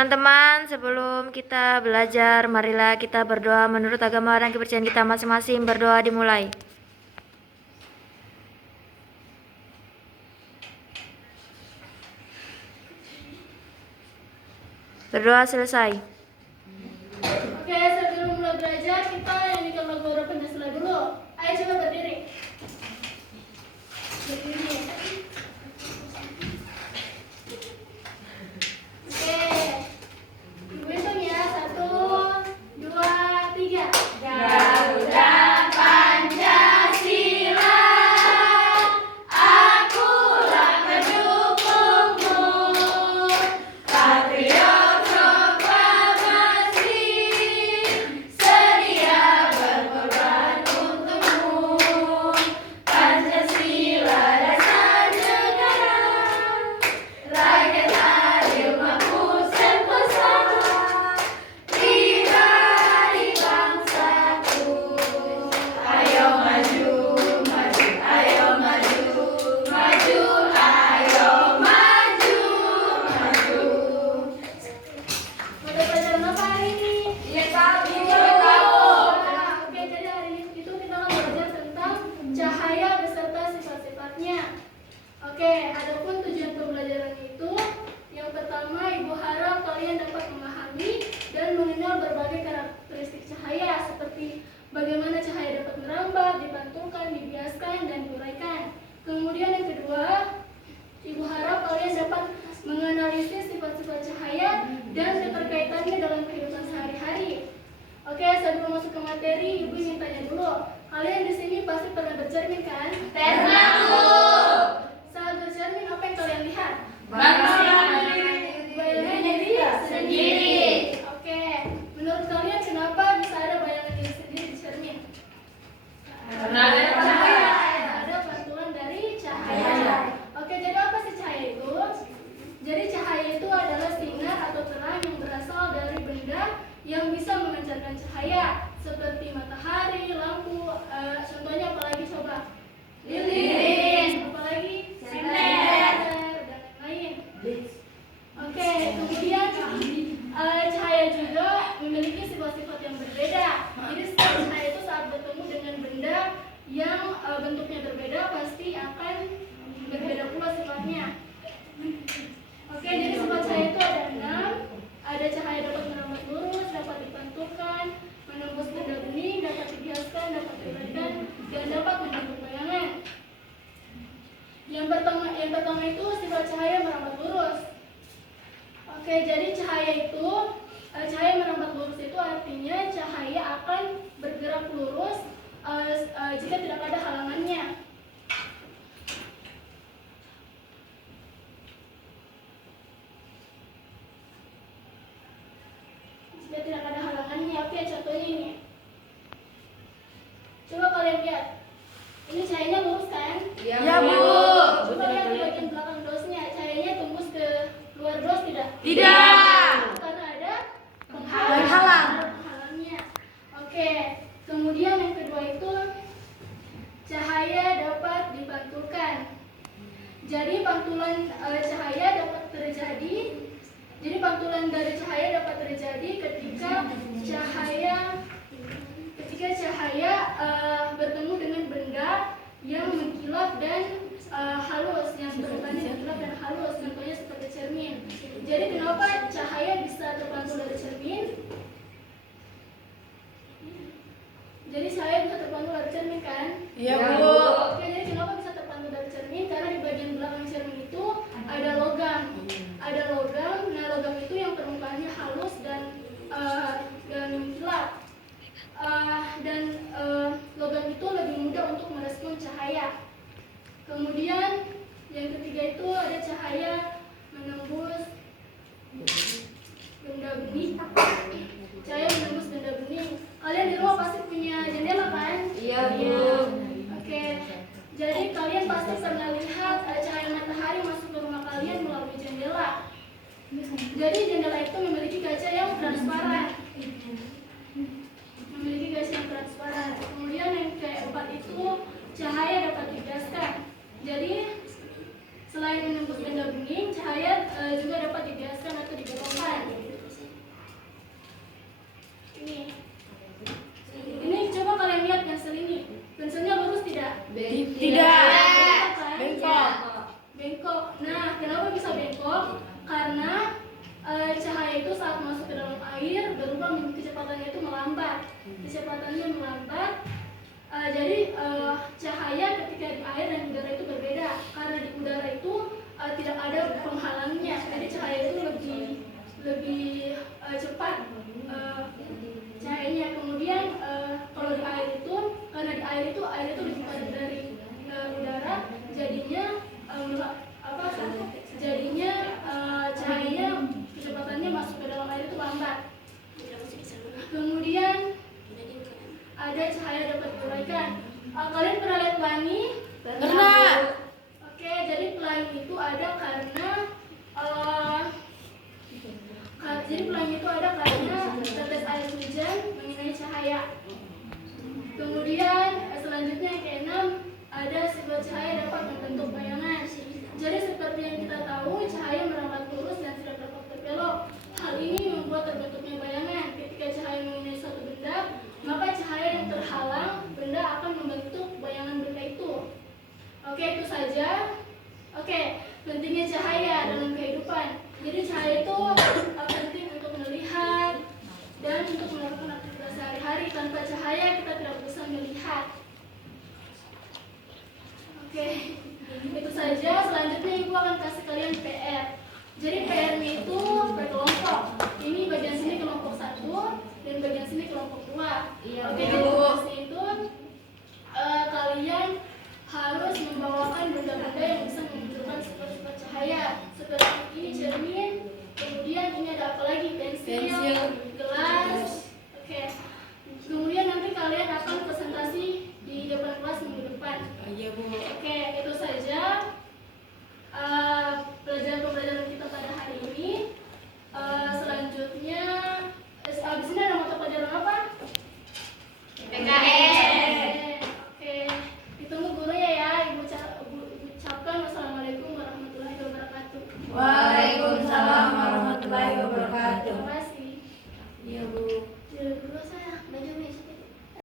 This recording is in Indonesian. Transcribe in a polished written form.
Teman-teman, sebelum kita belajar, marilah kita berdoa menurut agama dan kepercayaan kita masing-masing. Berdoa dimulai. Berdoa selesai. Oke, sebelum mulai belajar, kita nyanyikan lagu Huruf Pancasila dulu. Ayo coba berdiri. Berdiri. Oke. Ibu hitung ya. 1, 2, 3. Garuda Pancasila, akulah pendukungmu. Patriot proklamasi, sedia berkorban untukmu. Pancasila dasar negara, rakyat adil mampu sentosa, pribadi bangsaku. Ayo maju, maju, ayo maju, maju, ayo maju, maju. Udah pelajaran apa hari ini? Iya, tahu. Oke, jadi hari ini itu kita akan belajar tentang cahaya beserta sifat-sifatnya. Oke, adapun tujuan pembelajaran itu, yang pertama, Ibu harap kalian dapat memahami dan mengenal berbagai karakteristik cahaya, seperti bagaimana cahaya dapat merambat, dipantulkan, dibiaskan, dan diuraikan. Kemudian yang kedua, Ibu harap kalian dapat menganalisis sifat-sifat cahaya dan keterkaitannya dalam kehidupan sehari-hari. Oke, sebelum masuk ke materi, Ibu ingin tanya dulu. Kalian di sini pasti pernah bercermin kan? Pernah, Bu. Saat bercermin, apa yang kalian lihat? Bayangan diri sendiri. Oke, menurut kalian kenapa bisa ada bayangan diri sendiri di cermin? Karena ada cahaya. Ada pantulan dari cahaya. Oke, jadi apa sih cahaya itu? Jadi cahaya itu adalah sinar atau terang yang berasal dari benda yang bisa memancarkan cahaya, seperti matahari, lampu, contohnya apalagi coba? Lilin, apalagi? Sinar, dan lain-lain. Oke, kemudian cahaya juga memiliki sifat-sifat yang berbeda. Jadi setiap cahaya itu saat bertemu dengan benda yang bentuknya berbeda pasti akan berbeda pula sifatnya. Oke, jadi sifat cahaya itu ada 6. Ada cahaya dapat merambat lurus, dapat dipantulkan, menembus benda bening, dapat dibiaskan, dapat diuraikan, dan dapat membentuk bayangan. Yang pertama itu sifat cahaya merambat lurus. Oke, jadi cahaya merambat lurus itu artinya cahaya akan bergerak lurus jika tidak ada halangannya. Jika tidak ada halangannya, oke, contohnya ini. Coba kalian lihat. Ini cahayanya lurus kan? Iya, Bu. Coba lihat di bagian belakang dosnya, cahayanya tembus ke luar dos tidak? Tidak. Karena ada Penghalang. penghalangnya. Oke, kemudian yang kedua itu cahaya dapat dipantulkan. Jadi pantulan cahaya dapat terjadi. Jadi pantulan dari cahaya dapat terjadi ketika cahaya bertemu dengan benda yang mengkilap dan halus, yang bentukannya mengkilap dan halus, contohnya seperti cermin. Jadi kenapa cahaya bisa terpantul dari cermin? Jadi cahaya bisa terpantul dari cermin kan? Iya, Bu. Oke, jadi kenapa bisa terpantul dari cermin? Karena di bagian belakang cermin itu ada logam. Ada logam. Nah, logam itu yang permukaannya halus dan mengkilap. Logam itu lebih mudah untuk merespon cahaya. Kemudian yang ketiga itu ada cahaya menembus benda bening. Cahaya menembus benda bening. Kalian di rumah pasti punya jendela kan? Iya, Bu. Oke. Jadi kalian pasti pernah lihat cahaya matahari masuk ke rumah kalian melalui jendela. Jadi jendela itu memiliki kaca yang transparan. Kemudian yang keempat itu cahaya dapat dibiaskan. Jadi selain menembus benda bening, cahaya juga dapat dibiaskan atau digotongkan. melambat. Jadi cahaya ketika di air dan udara itu berbeda, karena di udara itu tidak ada penghalangnya, jadi cahaya itu lebih cepat cahayanya. Kemudian kalau di air itu, karena di air itu lebih padat dari udara, jadinya cahayanya kecepatannya masuk ke dalam air itu lambat. Kemudian ada cahaya dapat diuraikan. Kalian pernah lihat pelangi? Pernah. Oke, jadi pelangi itu ada karena tetes air hujan mengenai cahaya. Kemudian selanjutnya yang keenam, ada sebuah cahaya dapat membentuk bayangan. Jadi seperti yang kita tahu, cahaya merambat lurus dan tidak dapat berbelok. Hal ini membuat terbentuknya bayangan. Ketika cahaya mengenai suatu benda, maka cahaya yang terhalang benda akan membentuk bayangan benda itu. Oke, itu saja. Oke, pentingnya cahaya dalam kehidupan. Jadi cahaya itu penting untuk melihat dan untuk melakukan aktivitas sehari-hari. Tanpa cahaya kita tidak bisa melihat. Oke, itu saja. Selanjutnya Ibu akan kasih kalian PR. Jadi PR-nya itu berkelompok. Ini bagian sini kelompok 1 dan bagian sini kelompok 2. Oke, jadi tugasnya itu kalian harus membawakan benda-benda yang bisa menunjukkan sifat-sifat cahaya. Seperti ini cermin, kemudian ini ada apa lagi? Pensil, gelas. Oke. Kemudian nanti kalian akan presentasi di depan kelas minggu depan. Iya, Bu. Oke.